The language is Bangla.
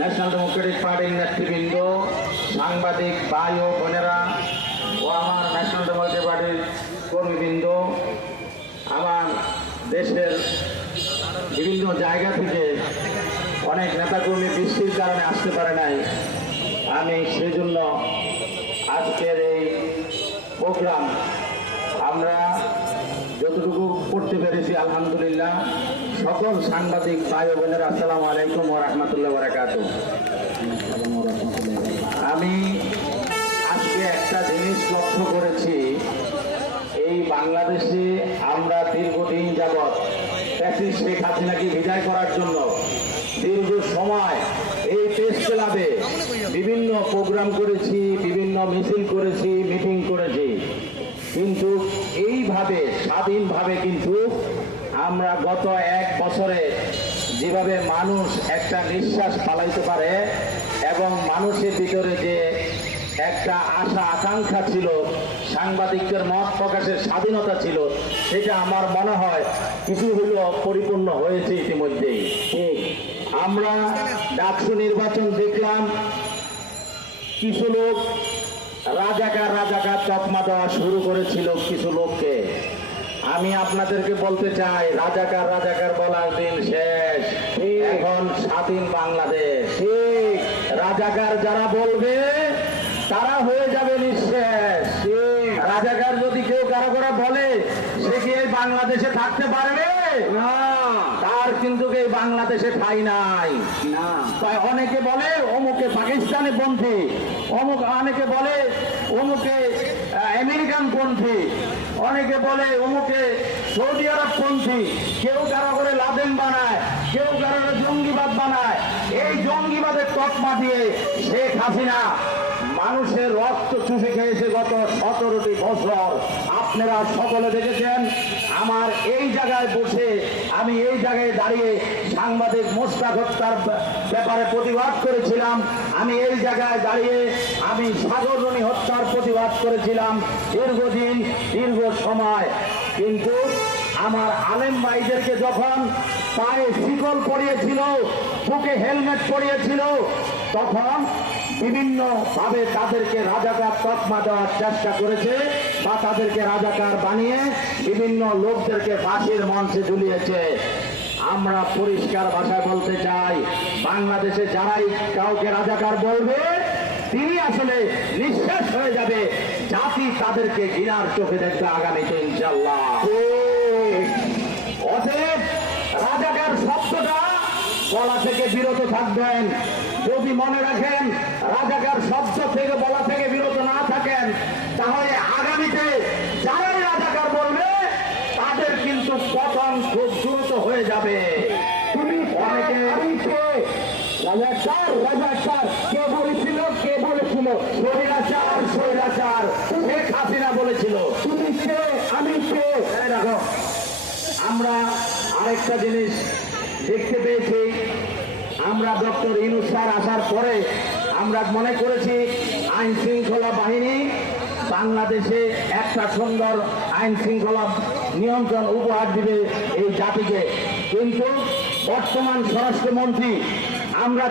ন্যাশনাল ডেমোক্রেটিক পার্টির নেতৃবৃন্দ সাংবাদিক ভাই ও বোনেরা ও আমার ন্যাশনাল ডেমোক্রেটিক পার্টির কর্মীবৃন্দ আমার দেশের বিভিন্ন জায়গা থেকে অনেক নেতাকর্মী বৃষ্টির কারণে আসতে পারে নাই। আমি সেজন্য আজকের এই প্রোগ্রাম আমরা যতটুকু করতে পেরেছি, আলহামদুলিল্লাহ। সকল সাংবাদিক ভাই বোনেরা, আসসালামু আলাইকুম ও রহমতুল্লাহ বারাকাত আমি আজকে একটা জিনিস লক্ষ্য করেছি। এই বাংলাদেশে আমরা দীর্ঘদিন যাবৎ প্যাসিস শেখ হাসিনাকে বিদায় করার জন্য দীর্ঘ সময় এই টেস্ট ক্লাবে বিভিন্ন প্রোগ্রাম করেছি, বিভিন্ন মিছিল করেছি, মিটিং করেছি। কিন্তু এইভাবে স্বাধীনভাবে কিন্তু আমরা গত এক বছরে যেভাবে মানুষ একটা নিঃশ্বাস পালাইতে পারে এবং মানুষের ভিতরে যে একটা আশা আকাঙ্ক্ষা ছিল সাংবাদিকদের মত প্রকাশের স্বাধীনতা ছিল সেটা আমার মনে হয় কিছু হলেও পরিপূর্ণ হয়েছে ইতিমধ্যেই। আমরা ডাকসু নির্বাচন দেখলাম কিছু লোক রাজাকার রাজাকার তকমা দেওয়া শুরু করেছিল কিছু লোককে। আমি আপনাদেরকে বলতে চাই রাজাকার রাজাকার বলার দিন শেষ। এখন স্বাধীন বাংলাদেশ। রাজাকার যারা বলবে তারা হয়ে যাবে নিঃশেষ। রাজাকার যদি কেউ কারও করে বলে সে কি এই বাংলাদেশে থাকতে পারবে? না। কিন্তু এই বাংলাদেশে ঠাই নাই? না। তাই অনেকে বলে অমুকে পাকিস্তানি পন্থী। অমুক অনেকে বলে অমুকে আমেরিকান পন্থী। অনেকে বলে অমুকে সৌদি আরব পন্থী। কেউ কারও করে লাদেন বানায় কেউ কারও করে জঙ্গিবাদ বানায়। এই জঙ্গিবাদের তকমা দিয়ে শেখ হাসিনা মানুষের রক্ত চুষে খেয়েছে গত সতেরোটি বছর। আপনারা সকলে দেখেছেন, আমার এই জায়গায় বসে আমি এই জায়গায় দাঁড়িয়ে সাংবাদিক মোস্তাক হত্যার ব্যাপারে প্রতিবাদ করেছিলাম। আমি এই জায়গায় দাঁড়িয়ে আমি সাগরণী হত্যার প্রতিবাদ করেছিলাম দীর্ঘদিন, দীর্ঘ সময়। কিন্তু আমার আলেম ভাইদেরকে যখন পায়ে শিকল পরিয়েছিল বুকে হেলমেট পরিয়েছিল তখন বিভিন্ন ভাবে তাদেরকে রাজাকার তকমা দেওয়ার চেষ্টা করেছে বা তাদেরকে রাজাকার বানিয়ে বিভিন্ন লোকদেরকে ফাঁসির মঞ্চে ঝুলিয়েছে। আমরা পরিষ্কার ভাষায় বলতে চাই, বাংলাদেশে যারাই কাউকে রাজাকার বলবে, তিনি আসলে নিঃশ্বাস হয়ে যাবে। জাতি তাদেরকে ঘৃণার চোখে দেখবে আগামীতে ইনশাল্লাহ অতএব রাজাকার শব্দটা বলা থেকে বিরত থাকবেন। যদি মনে রাখেন রাজাকার শব্দ থেকে বলা থেকে বিরত না থাকেন তাহলে আগামীতে যারাই রাজাকার বলবে তাদের কিন্তু পতন খুব দ্রুত হয়ে যাবে। তুমি অনেকে রাজাকার রাজাকার কে বলেছিল কে বলেছিল? স্বৈরাচার স্বৈরাচার শেখ হাসিনা বলেছিল। তুমি কে আমি কে? দেখো আমরা আরেকটা জিনিস দেখতে পেয়েছি। আমরা ডক্টর স্যার আসার পরে আমরা মনে করেছি, আইন শৃঙ্খলা বাহিনী, বাংলাদেশে একটা সুন্দর আইন শৃঙ্খলা নিয়ন্ত্রণ উপহার দিবে এই জাতিকে। কিন্তু বর্তমান স্বরাষ্ট্রমন্ত্রী, আমরা